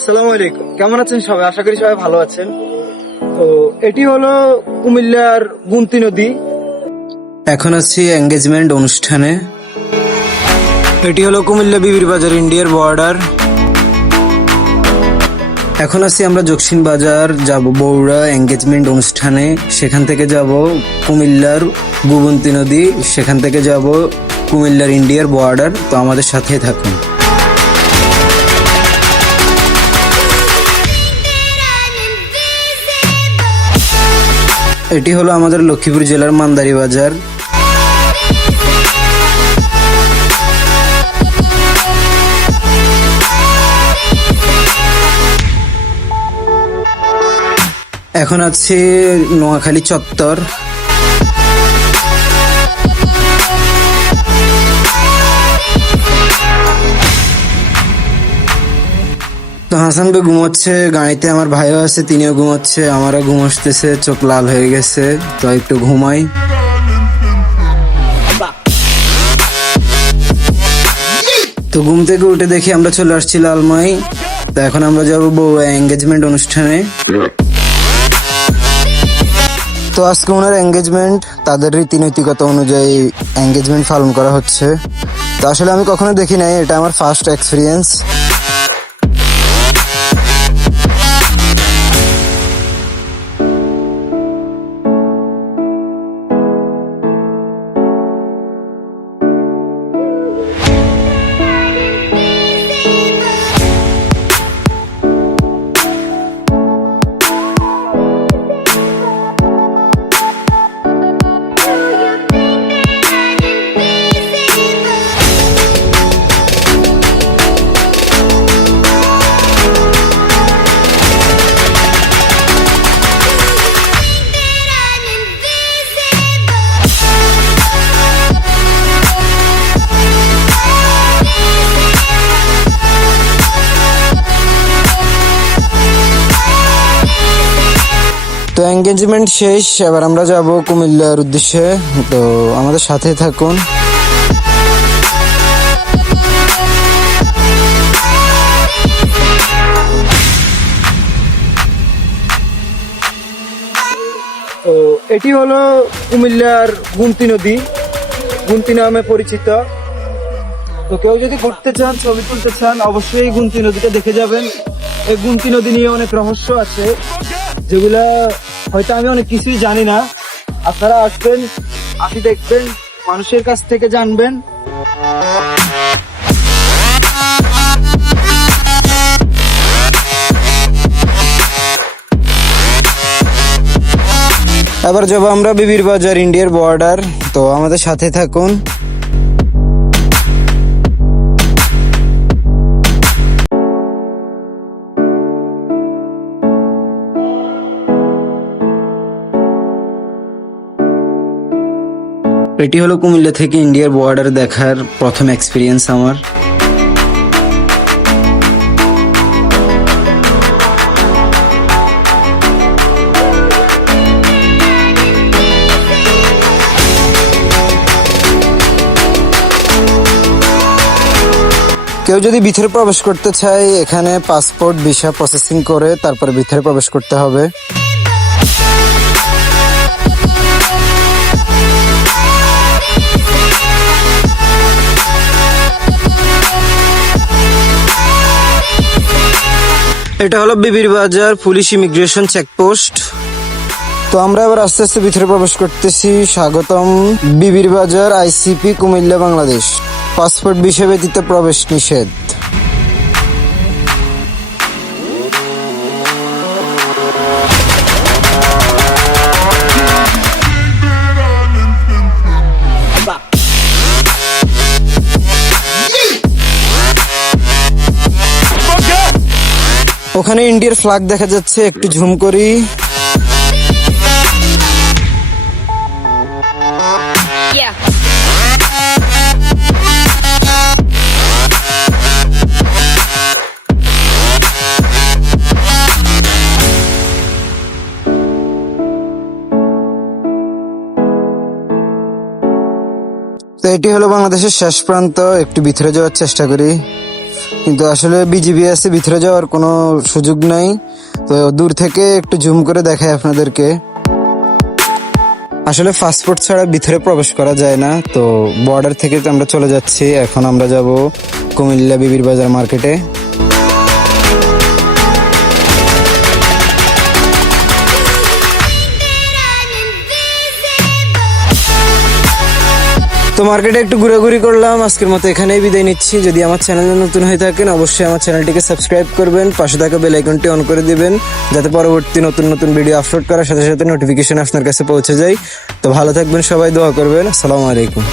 আসসালামু আলাইকুম। কেমন আছেন সবাই? আশা করি সবাই ভালো আছেন। তো এটি হলো কুমিল্লার গুমতি নদী। এখন আছি এঙ্গেজমেন্ট অনুষ্ঠানে। এটি হলো কুমিল্লা বিবির বাজার ইন্ডিয়ার বর্ডার এখন আছি আমরা দক্ষিণ বাজার, যাব বৌড়া এঙ্গেজমেন্ট অনুষ্ঠানে। সেখান থেকে যাব কুমিল্লার গুবন্তী নদী, সেখান থেকে যাব কুমিল্লার ইন্ডিয়ার বর্ডার তো আমাদের সাথে থাকুন। এটি হলো আমাদের লক্ষ্মীপুর জেলার মান্দারি বাজার। এখন আছে নোয়াখালী চত্বর। তো হাসান বে ঘুমোচ্ছে, গাড়িতে আমার ভাইও আছে, তিনিও ঘুমোচ্ছে, আমারও ঘুম আসতেছে, চোখ লাল হয়ে গেছে, তো একটু ঘুমাই। তো ঘুম থেকে উঠে দেখি আমরা চলে আসছি লালমাই, তো এখন আমরা যাব বউ এঙ্গেজমেন্ট অনুষ্ঠানে। তো আজকে ওনার এঙ্গেজমেন্ট তাদের রীতিনৈতিকতা অনুযায়ী এঙ্গেজমেন্ট পালন করা হচ্ছে। তো আসলে আমি কখনো দেখি নাই, এটা আমার ফার্স্ট এক্সপিরিয়েন্স তো এঙ্গেজমেন্ট শেষ, এবার আমরা যাব কুমিল্লার উদ্দেশ্যে। তো আমাদের সাথে থাকুন। তো এটি হলো কুমিল্লার গুমতি নদী। গুমতি নামে পরিচিত। তো কেউ যদি ঘুরতে চান, ছবি তুলতে চান, অবশ্যই গুমতি নদীটা দেখে যাবেন। এই গুমতি নদী নিয়ে অনেক রহস্য আছে, যেগুলা হয়তো আমি অনেক কিছুই জানি না। আপনারা আসবেন, আপনি দেখবেন, মানুষের কাছ থেকে জানবেন। এবার যাব আমরা বিবির বাজার, ইন্ডিয়ার বর্ডার তো আমাদের সাথে থাকুন। এটি হলো কুমিল্লা থেকে ইন্ডিয়ার বর্ডার দেখার প্রথম এক্সপিরিয়েন্স আমার। কেউ যদি ভিতরে প্রবেশ করতে চায়, এখানে পাসপোর্ট ভিসা প্রসেসিং করে তারপরে ভিতরে প্রবেশ করতে হবে। এটা হলো বিবির বাজার পুলিশ ইমিগ্রেশন চেকপোস্ট। তো আমরা এবার আস্তে আস্তে ভিতরে প্রবেশ করতেছি। স্বাগতম বিবির বাজার আইসিপি কুমিল্লা, বাংলাদেশ। পাসপোর্ট বিষয় ব্যতীত প্রবেশ নিষেধ। ওখানে ইন্ডিয়ার ফ্ল্যাগ দেখা যাচ্ছে, একটু ঝুম করি। তো এটি হলো বাংলাদেশের শেষ প্রান্ত, একটু ভিতরে যাওয়ার চেষ্টা করি। কিন্তু আসলে বিজিবি আছে, ভিতরে যাওয়ার কোনো সুযোগ নাই। তো দূর থেকে একটু জুম করে দেখায় আপনাদেরকে। আসলে পাসপোর্ট ছাড়া ভিতরে প্রবেশ করা যায় না, তো বর্ডার থেকে আমরা চলে যাচ্ছি। এখন আমরা যাব কুমিল্লা বিবির বাজার মার্কেটে তো মার্কেটে একটু ঘোরাঘুরি করলাম। আজকের মতো এখানেই বিদায় নিচ্ছি। যদি আমার চ্যানেলে নতুন হয়ে থাকেন, অবশ্যই আমার চ্যানেলটিকে সাবস্ক্রাইব করবেন, পাশে থাকা বেল আইকনটি অন করে দিবেন, যাতে পরবর্তী নতুন নতুন ভিডিও আপলোড করার সাথে সাথে নোটিফিকেশন আপনার কাছে পৌঁছে যায়। তো ভালো থাকবেন সবাই, দোয়া করবেন। আসসালামু আলাইকুম।